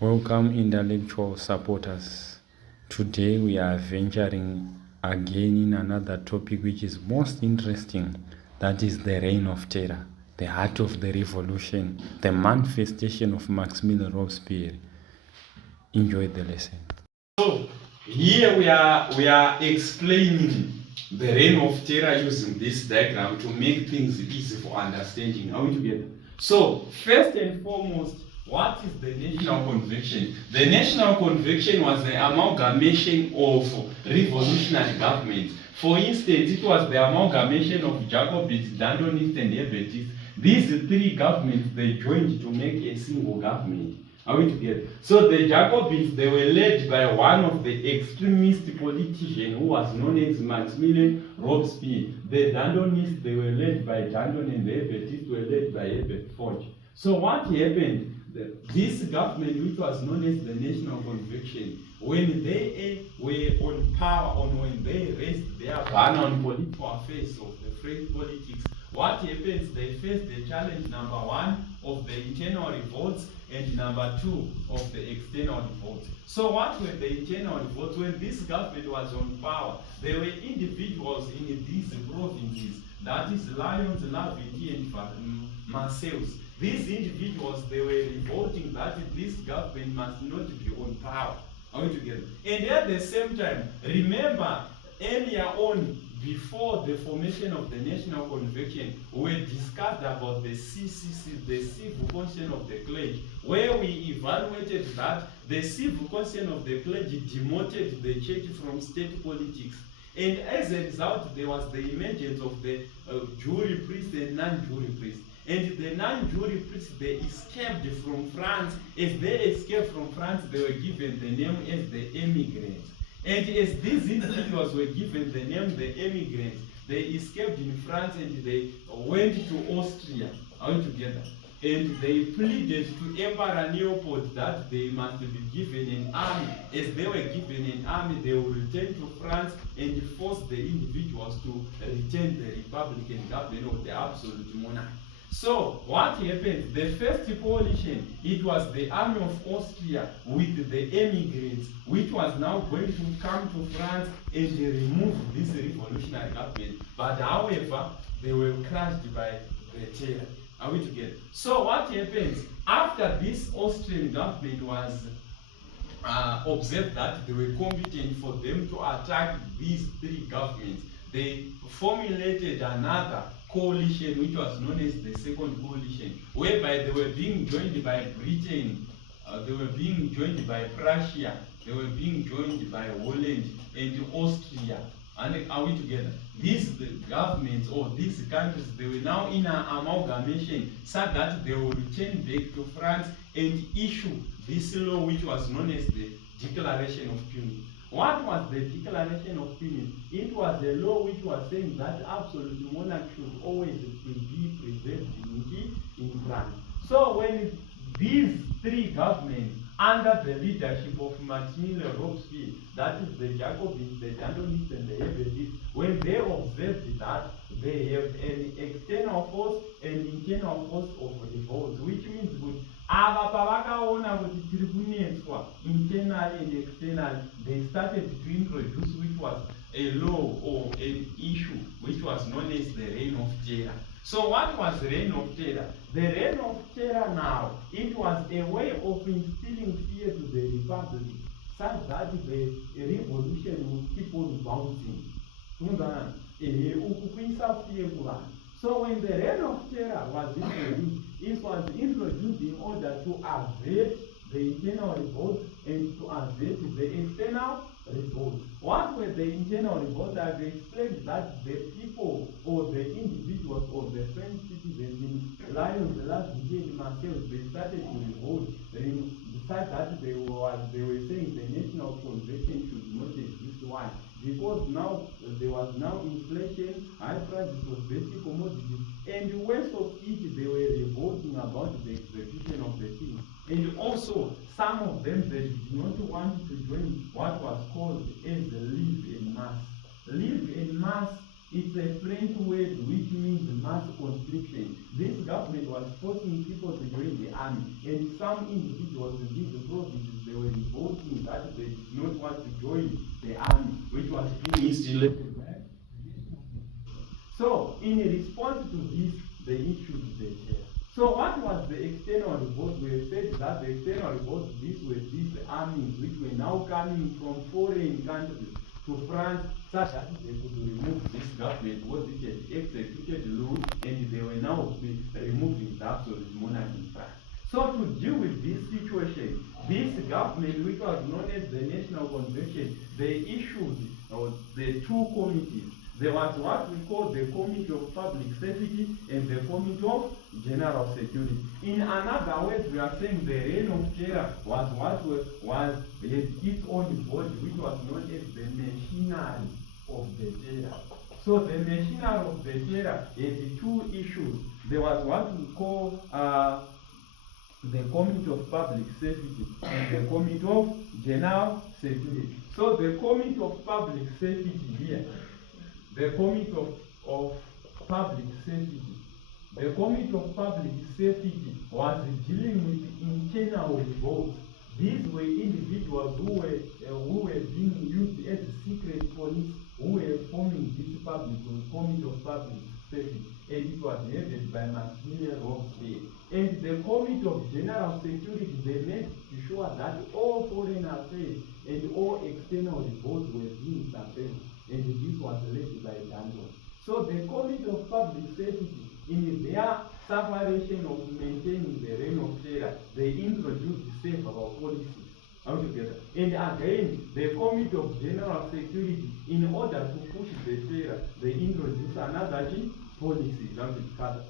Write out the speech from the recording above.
Welcome, intellectual supporters. Today we are venturing again in another topic which is most interesting, that is the reign of terror, the heart of the revolution, the manifestation of Maximilian Robespierre. Enjoy the lesson. So here we are explaining the reign of terror using this diagram to make things easy for understanding. Are we together? So first and foremost, what is the National Convention? The National Convention was the amalgamation of revolutionary governments. For instance, it was the amalgamation of Jacobins, Dandonists, and Hebertists. These three governments, they joined to make a single government. Are we together? So the Jacobins, they were led by one of the extremist politicians who was known as Maximilian Robespierre. The Dandonists, they were led by Dandon, and the Hebertists were led by Herbert Forge. So what happened? This government, which was known as the National Convention, when they were on power, or when they raised their banner on political affairs of the French politics, what happens? They face the challenge, number one, of the internal revolts, and number two, of the external revolts. So what were the internal revolts? When this government was on power, there were individuals in these provinces, that is Lyons, Lavity, and Marseilles. These individuals, they were revolting that this government must not be on power. Are we together? And at the same time, remember, earlier on, before the formation of the National Convention, we discussed about the CCC, the civil conscience of the clergy, where we evaluated that the civil conscience of the clergy demoted the church from state politics. And as a result, there was the emergence of the jury priests and non-jury priests. And the non-jury priests, they escaped from France. As they escaped from France, they were given the name as the emigrants. And as these individuals were given the name the emigrants, they escaped in France and they went to Austria. Are we together? And they pleaded to Emperor Leopold that they must be given an army. As they were given an army, they would return to France and force the individuals to return the Republican government of the absolute monarch. So what happened? The first coalition, it was the army of Austria with the emigrants, which was now going to come to France and remove this revolutionary government. But however, they were crushed by the terror. Are we together? So what happens? After this Austrian government was observed that they were competent for them to attack these three governments, they formulated another coalition which was known as the Second Coalition, whereby they were being joined by Britain, they were being joined by Prussia, they were being joined by Holland and Austria. And are we together? These governments or these countries, they were now in an amalgamation so that they will return back to France and issue this law which was known as the Declaration of Punitive. What was the Declaration of Punitive? It was a law which was saying that absolute monarch should always be preserved in France. So when these three governments, under the leadership of Maximilian Robespierre, that is the Jacobins, the Dandonists, and the Hebertists, when they observed that they have an external force and internal force of revolt, which means good. Ava pavakaona kuti tiri kunetswa internally and externally, they started to introduce which was a law or an issue which was known as the Reign of Terror. So what was Reign of Terror? The Reign of Terror now, it was a way of instilling fear to the republic such that the revolution would keep on bouncing. So when the Reign of Terror was introduced, it was introduced in order to avert the internal revolt and to avert the external revolt. What were the internal revolts? I've explained that the people or the individuals or the French citizens in Lyons, Lavity, and Marseilles, they started to revolt. Besides that, they were saying the National Convention should not exist. Why? Because now there was now inflation, high prices of basic commodities, and worst of it, they were revolting about the execution of the king. And also, some of them, they did not want to join what was called as the live en masse. Live en masse, it's a French word which means mass conscription. This government was forcing people to join the army, and some individuals in these provinces voting that they did not want to join the army, which was being installed. So, in response to this, they issued the chair. So, what was the external revolt? We said that the external revolt, these were these armies which were now coming from foreign countries to France, such that they could remove this government because it had executed law, and they were now removing the absolute monarchy in France. So to deal with this situation, this government, which was known as the National Convection, they issued the two committees. There was what we call the Committee of Public Safety and the Committee of General Security. In another words, we are saying the reign of terror was had its own body, which was known as the machinery of the terror. So the machinery of the terror had two issues. There was what we call the Committee of Public Safety and the Committee of General Security. So the Committee of Public Safety here, the Committee of Public Safety, the Committee of Public Safety was dealing with internal revolts. These were individuals who were being used as secret police, who were forming this Committee of Public Safety, and it was headed by Maximilian Robespierre. And the Committee of General Security, they made sure that all foreign affairs and all external revolts were being suppressed, and this was led by Danton. So the Committee of Public Safety, in their separation of maintaining the reign of terror, they introduced several policies altogether. And again, the Committee of General Security, in order to push the terror, they introduced another policy altogether.